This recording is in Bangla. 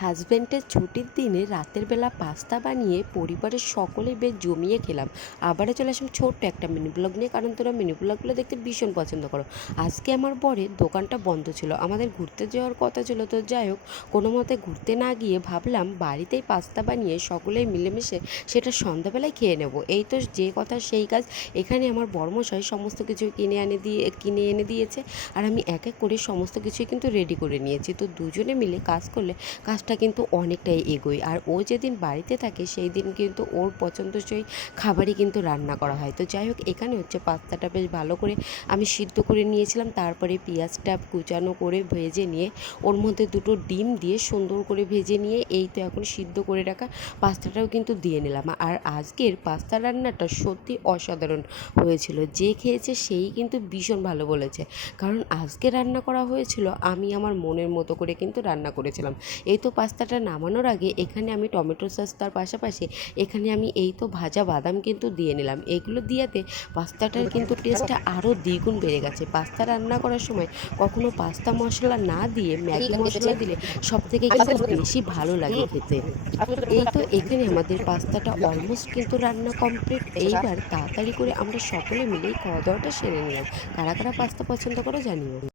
হাজব্যান্ডের ছুটির দিনে রাতের বেলা পাস্তা বানিয়ে পরিবারের সকলে বেশ জমিয়ে খেলাম। আবারও চলে আসলাম ছোট্ট একটা মিনি ব্লগ নিয়ে, কারণ তোরা মিনি ব্লগগুলো দেখতে ভীষণ পছন্দ করো। আজকে আমার বরের দোকানটা বন্ধ ছিল, আমাদের ঘুরতে যাওয়ার কথা ছিল, তো যাই হোক কোনো মতে ঘুরতে না গিয়ে ভাবলাম বাড়িতেই পাস্তা বানিয়ে সকলেই মিলেমিশে সেটা সন্ধ্যাবেলায় খেয়ে নেব। এই তো যে কথা সেই কাজ। এখানে আমার বর্মশাই সমস্ত কিছু কিনে এনে দিয়েছে, আর আমি এক এক করে সমস্ত কিছুই কিন্তু রেডি করে নিয়েছি। তো দুজনে মিলে কাজ করলে কাজটা কিন্তু অনেকটাই এগোয়। আর ও যেদিন বাড়িতে থাকে সেই দিন কিন্তু ওর পছন্দসই খাবারই কিন্তু রান্না করা হয়। তো যাই হোক, এখানে হচ্ছে পাস্তাটা বেশ ভালো করে আমি সিদ্ধ করে নিয়েছিলাম, তারপরে পেঁয়াজটা কুচানো করে ভেজে নিয়ে ওর মধ্যে দুটো ডিম দিয়ে সুন্দর করে ভেজে নিয়ে এই তো এখন সিদ্ধ করে রাখা পাস্তাটাও কিন্তু দিয়ে নিলাম। আর আজকের পাস্তা রান্নাটা সত্যি অসাধারণ হয়েছিল, যে খেয়েছে সেই কিন্তু ভীষণ ভালো বলেছে, কারণ আজকে রান্না করা হয়েছিল আমি আমার মনের মতো করে কিন্তু রান্না করেছিলাম। এই তো পাস্তাটা নামানোর আগে এখানে আমি টমেটো সস, তার পাশাপাশি এখানে আমি এই তো ভাজা বাদাম কিন্তু দিয়ে নিলাম। এগুলো দিয়াতে পাস্তাটার কিন্তু টেস্টটা আরও দ্বিগুণ বেড়ে গেছে। পাস্তা রান্না করার সময় কখনো পাস্তা মশলা না দিয়ে ম্যাগি মশলা দিলে সব থেকে কিন্তু বেশি ভালো লাগে খেতে। এই তো এখানে আমাদের পাস্তাটা অলমোস্ট কিন্তু রান্না কমপ্লিট। এইবার তাড়াতাড়ি করে আমরা সকলে মিলেই খাওয়া দাওয়াটা সেরে নিলাম। কারা কারা পাস্তা পছন্দ করো জানিও।